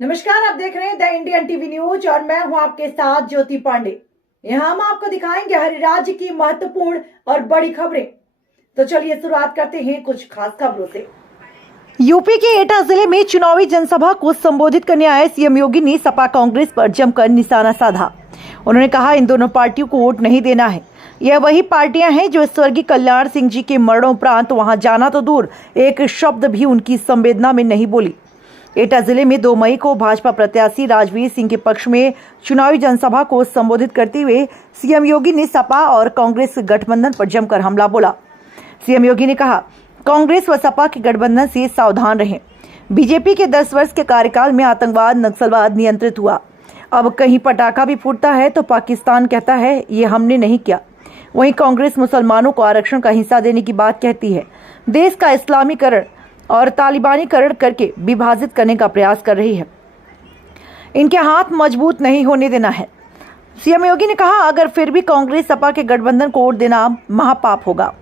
नमस्कार, आप देख रहे हैं द इंडियन टीवी न्यूज और मैं हूं आपके साथ ज्योति पांडे। यहां हम आपको दिखाएंगे हर राज्य की महत्वपूर्ण और बड़ी खबरें। तो चलिए शुरुआत करते हैं कुछ खास खबरों से। यूपी के एटा जिले में चुनावी जनसभा को संबोधित करने आए सीएम योगी ने सपा कांग्रेस पर जमकर निशाना साधा। उन्होंने कहा, इन दोनों पार्टियों को वोट नहीं देना है। यह वही पार्टियां हैं जो स्वर्गीय कल्याण सिंह जी के मरणोपरांत वहां जाना तो दूर, एक शब्द भी उनकी संवेदना में नहीं बोली। एटा जिले में 2 मई को भाजपा प्रत्याशी राजवीर सिंह के पक्ष में चुनावी जनसभा को संबोधित करते हुए सीएम योगी ने सपा और कांग्रेस गठबंधन पर जमकर हमला बोला। सीएम योगी ने कहा, कांग्रेस व सपा के गठबंधन से सावधान रहें। बीजेपी के 10 वर्ष के कार्यकाल में आतंकवाद, नक्सलवाद नियंत्रित हुआ। अब कहीं पटाखा भी फूटता है तो पाकिस्तान कहता है ये हमने नहीं किया। वहीं कांग्रेस मुसलमानों को आरक्षण का हिस्सा देने की बात कहती है। देश का इस्लामीकरण और तालिबानीकरण करके विभाजित करने का प्रयास कर रही है। इनके हाथ मजबूत नहीं होने देना है। सीएम योगी ने कहा, अगर फिर भी कांग्रेस सपा के गठबंधन को वोट देना महापाप होगा।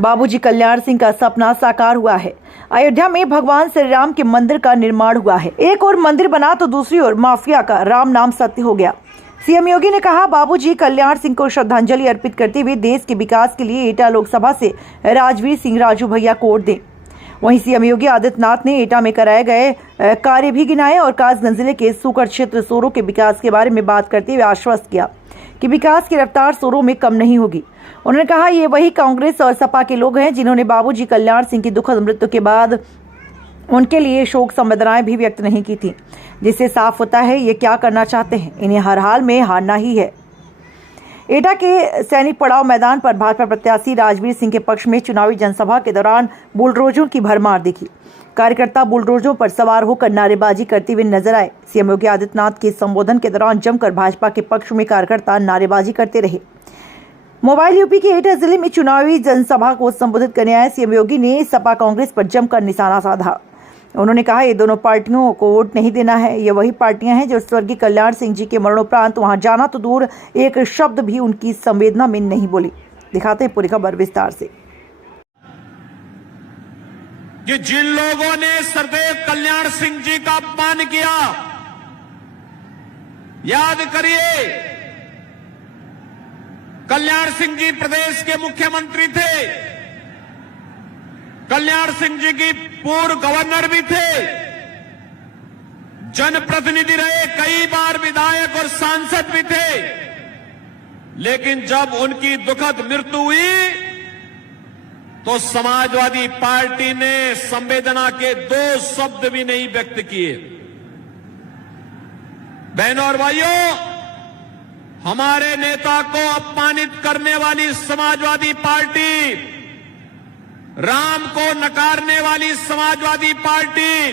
बाबूजी कल्याण सिंह का सपना साकार हुआ है। अयोध्या में भगवान श्री राम के मंदिर का निर्माण हुआ है। एक और मंदिर बना तो दूसरी ओर माफिया का राम नाम सत्य हो गया। सीएम योगी ने कहा, बाबूजी कल्याण सिंह को श्रद्धांजलि अर्पित करते हुए देश के विकास के लिए एटा लोकसभा से राजवीर सिंह राजू भैया को वोट दें। वहीं सीएम योगी आदित्यनाथ ने एटा में कराए गए कार्य भी गिनाए और कासगंज जिले के सुकर क्षेत्र सोरो के विकास के बारे में बात करते हुए आश्वस्त किया कि विकास की रफ्तार सोरो में कम नहीं होगी। उन्होंने कहा, ये वही कांग्रेस और सपा के लोग हैं जिन्होंने बाबूजी कल्याण सिंह की दुखद मृत्यु के बाद उनके लिए शोक संवेदनाएं भी व्यक्त नहीं की थी, जिससे साफ होता है ये क्या करना चाहते हैं। इन्हें हर हाल में हारना ही है। एटा के सैनिक पड़ाव मैदान पर भाजपा प्रत्याशी राजवीर सिंह के पक्ष में चुनावी जनसभा के दौरान बुलडोजरों की भरमार दिखी। कार्यकर्ता बुलडोजरों पर सवार होकर नारेबाजी करते हुए नजर आए। सीएम योगी आदित्यनाथ के संबोधन के दौरान जमकर भाजपा के पक्ष में कार्यकर्ता नारेबाजी करते रहे। मोबाइल यूपी के एटा जिले में चुनावी जनसभा को संबोधित करने आए सीएम योगी ने सपा कांग्रेस पर जमकर निशाना साधा। उन्होंने कहा, ये दोनों पार्टियों को वोट नहीं देना है। ये वही पार्टियां हैं जो स्वर्गीय कल्याण सिंह जी के मरणोपरांत वहां जाना तो दूर, एक शब्द भी उनकी संवेदना में नहीं बोली। दिखाते हैं पूरी खबर विस्तार से। कि जिन लोगों ने सरदेव कल्याण सिंह जी का अपमान किया, याद करिए, कल्याण सिंह जी प्रदेश के मुख्यमंत्री थे। कल्याण सिंह जी की पूर्व गवर्नर भी थे, जनप्रतिनिधि रहे, कई बार विधायक और सांसद भी थे। लेकिन जब उनकी दुखद मृत्यु हुई तो समाजवादी पार्टी ने संवेदना के 2 शब्द भी नहीं व्यक्त किए। बहनों और भाइयों, हमारे नेता को अपमानित करने वाली समाजवादी पार्टी, राम को नकारने वाली समाजवादी पार्टी,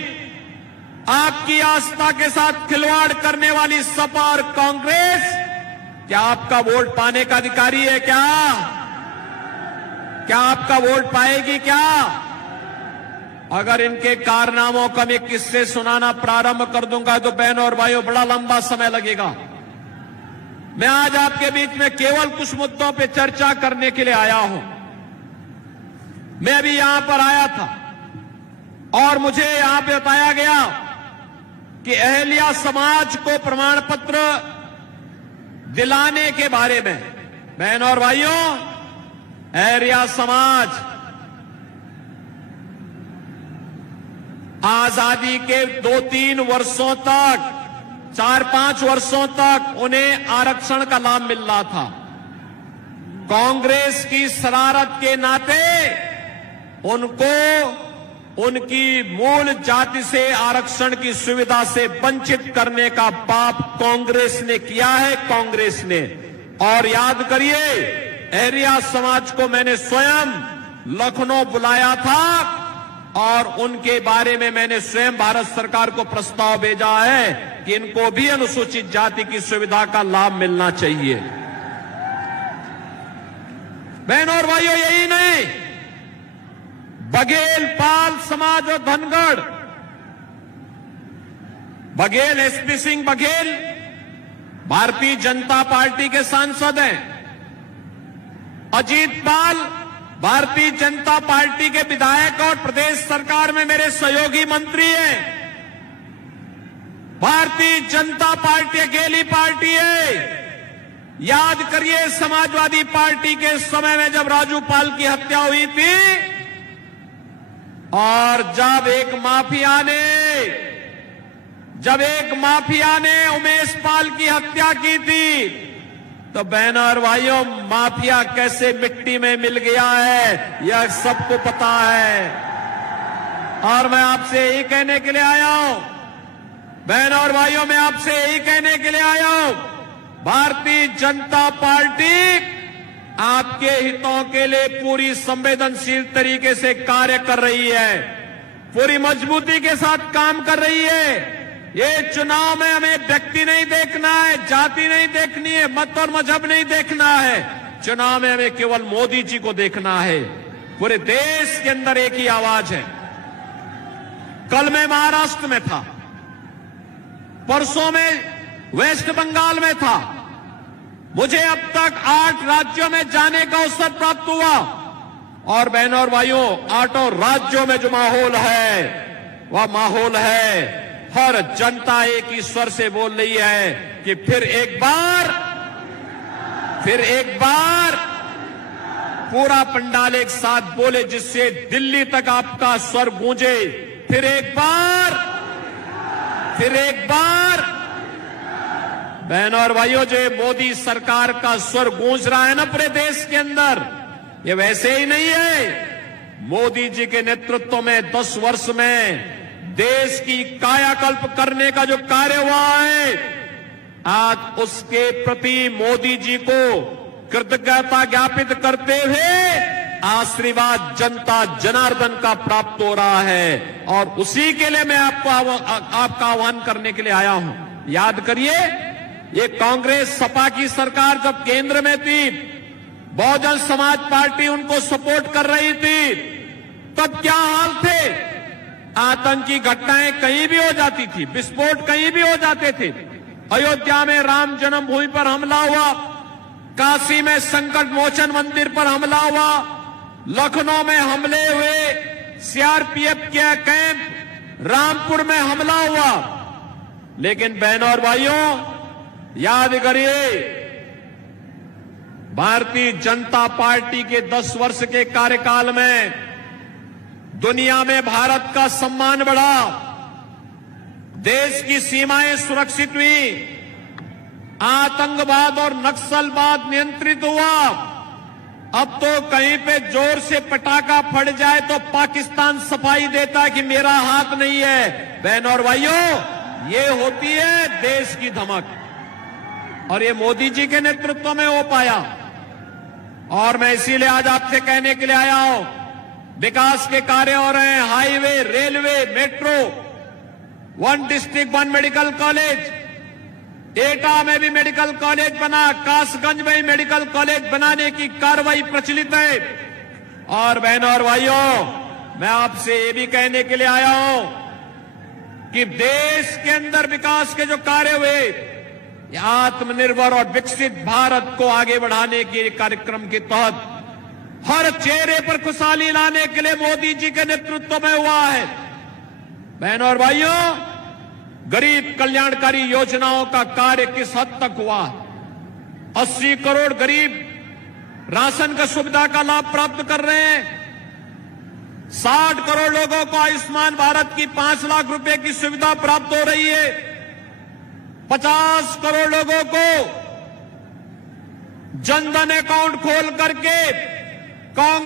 आपकी आस्था के साथ खिलवाड़ करने वाली सपा और कांग्रेस, क्या आपका वोट पाने का अधिकारी है? क्या आपका वोट पाएगी? क्या अगर इनके कारनामों का मैं किस्से सुनाना प्रारंभ कर दूंगा तो बहनों और भाइयों बड़ा लंबा समय लगेगा। मैं आज आपके बीच में केवल कुछ मुद्दों पे चर्चा करने के लिए आया हूं। मैं अभी यहां पर आया था और मुझे यहां पे बताया गया कि अहल्या समाज को प्रमाण पत्र दिलाने के बारे में। बहनों और भाइयों, अहल्या समाज आजादी के 2-3 वर्षों तक, 4-5 वर्षों तक उन्हें आरक्षण का लाभ मिल रहा था। कांग्रेस की शरारत के नाते उनको उनकी मूल जाति से आरक्षण की सुविधा से वंचित करने का पाप कांग्रेस ने किया है, कांग्रेस ने। और याद करिए, अहल्या समाज को मैंने स्वयं लखनऊ बुलाया था और उनके बारे में मैंने स्वयं भारत सरकार को प्रस्ताव भेजा है कि इनको भी अनुसूचित जाति की सुविधा का लाभ मिलना चाहिए। बहनों और भाइयों, यही नहीं, बघेल पाल समाज और धनगढ़, बघेल एसपी सिंह बघेल भारतीय जनता पार्टी के सांसद हैं। अजीत पाल भारतीय जनता पार्टी के विधायक और प्रदेश सरकार में मेरे सहयोगी मंत्री हैं। भारतीय जनता पार्टी अकेली पार्टी है। याद करिए समाजवादी पार्टी के समय में जब राजू पाल की हत्या हुई थी और जब एक माफिया ने उमेश पाल की हत्या की थी, तो बहनों और भाइयों, माफिया कैसे मिट्टी में मिल गया है यह सबको पता है। और मैं आपसे यही कहने के लिए आया हूं, बहनों और भाइयों, मैं आपसे यही कहने के लिए आया हूं, भारतीय जनता पार्टी आपके हितों के लिए पूरी संवेदनशील तरीके से कार्य कर रही है, पूरी मजबूती के साथ काम कर रही है। ये चुनाव में हमें व्यक्ति नहीं देखना है, जाति नहीं देखनी है, मत और मजहब नहीं देखना है। चुनाव में हमें केवल मोदी जी को देखना है। पूरे देश के अंदर एक ही आवाज है। कल मैं महाराष्ट्र में था, परसों में वेस्ट बंगाल में था। मुझे अब तक 8 राज्यों में जाने का अवसर प्राप्त हुआ और बहनों और भाइयों, 8 राज्यों में जो माहौल है वह माहौल है, हर जनता एक ही स्वर से बोल रही है कि फिर एक बार पूरा पंडाल एक साथ बोले, जिससे दिल्ली तक आपका स्वर गूंजे। फिर एक बार बहनों और भाइयों, जो मोदी सरकार का स्वर गूंज रहा है ना पूरे देश के अंदर, ये वैसे ही नहीं है। मोदी जी के नेतृत्व में 10 वर्ष में देश की कायाकल्प करने का जो कार्य हुआ है, आज उसके प्रति मोदी जी को कृतज्ञता ज्ञापित करते हुए आशीर्वाद जनता जनार्दन का प्राप्त हो रहा है। और उसी के लिए मैं आपका आह्वान करने के लिए आया हूं। याद करिए, ये कांग्रेस सपा की सरकार जब केंद्र में थी, बहुजन समाज पार्टी उनको सपोर्ट कर रही थी, तब क्या हाल थे? आतंकी घटनाएं कहीं भी हो जाती थी, विस्फोट कहीं भी हो जाते थे। अयोध्या में राम जन्मभूमि पर हमला हुआ, काशी में संकट मोचन मंदिर पर हमला हुआ, लखनऊ में हमले हुए, सीआरपीएफ के कैंप रामपुर में हमला हुआ। लेकिन बहनों और भाइयों, याद करिए, भारतीय जनता पार्टी के 10 वर्ष के कार्यकाल में दुनिया में भारत का सम्मान बढ़ा, देश की सीमाएं सुरक्षित हुई, आतंकवाद और नक्सलवाद नियंत्रित हुआ। अब तो कहीं पे जोर से पटाखा फट जाए तो पाकिस्तान सफाई देता है कि मेरा हाथ नहीं है। बहनों और भाइयों, ये होती है देश की धमक, और ये मोदी जी के नेतृत्व में हो पाया। और मैं इसीलिए आज आपसे कहने के लिए आया हूं, विकास के कार्य हो रहे हैं, highway, railway, metro, 1 district 1 medical college, एटा में भी मेडिकल कॉलेज बना, कासगंज में भी मेडिकल कॉलेज बनाने की कार्रवाई प्रचलित है। और बहनों और भाइयों, मैं आपसे ये भी कहने के लिए आया हूं कि देश के अंदर विकास के जो कार्य हुए, आत्मनिर्भर और विकसित भारत को आगे बढ़ाने के कार्यक्रम के तहत हर चेहरे पर खुशहाली लाने के लिए मोदी जी के नेतृत्व में हुआ है। बहनों और भाइयों, गरीब कल्याणकारी योजनाओं का कार्य किस हद तक हुआ? 80 करोड़ गरीब राशन का सुविधा का लाभ प्राप्त कर रहे हैं। 60 करोड़ लोगों को आयुष्मान भारत की 5 लाख रुपए की सुविधा प्राप्त हो रही है। 50 करोड़ लोगों को जनधन अकाउंट खोल करके कांग्रेस